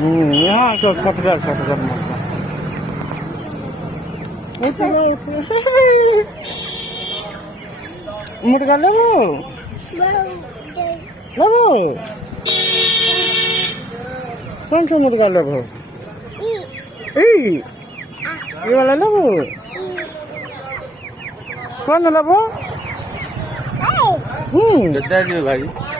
यहाँ तो खटकर मुर्गा लेबो लेबो कौन सा मुर्गा लेबो ये वाला लेबो कौन लेबो दे भाई